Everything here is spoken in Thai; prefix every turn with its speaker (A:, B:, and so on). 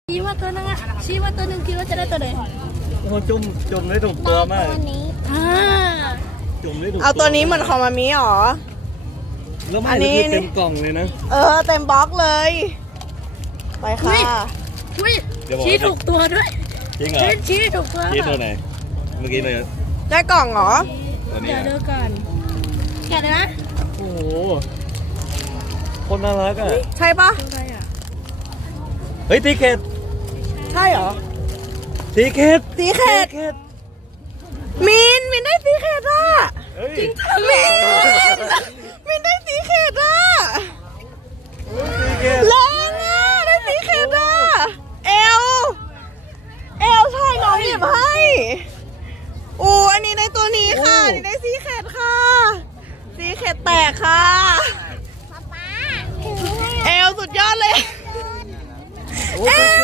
A: ชี้ว่าตัวนึงอ่ะชี้ว่าตัวนึงคิดว่าจะได้ตัวไหน
B: โอ้จุ่มได้ถูกตัวมาก
A: อ่า
B: จุ่มได้ถูก
C: เอาตัวนี้เหมือนของมามีหรอ
B: แล้ว
C: อั
B: มัน
C: นนี้
B: คือเต็มกล่องเลยนะ
C: เต็มบล็อกเลย ไปค่ะ
A: อุ้ย
B: เดี๋ยวบอก
A: ชี้ถูกตัวด้วย
B: จริงเหรอ
A: ชี้ถูกตัว
B: ชี้ตัวไหนเมื่อกี้เลย
C: ได้กล่องเหรอ
B: ตัวนี้
A: เดี๋ยว
B: อะ
A: เดี๋ยวก่อนแกะเลยนะ
B: โอ้โหคนน่ารักอ่ะ
C: ใช่ปะ
A: ตัวอะไรอ่ะ
B: เฮ้ยตีเกต
C: ใช่เหรอ
B: ตีเกต
C: สีเขตมินได้สีเขตอ่ะ
B: เฮ้ย
C: มินได้สีเขตอ่ะ
B: ตีเกต
C: แรงอ่ะได้สีเขตอ่ะเอลใช่น้องหยิบให้อันนี้ได้ตัวนี้ค่ะอันนี้ได้สีเขตค่ะสีเขตแตกค่ะเอลสุดยอดเลย
B: โอ้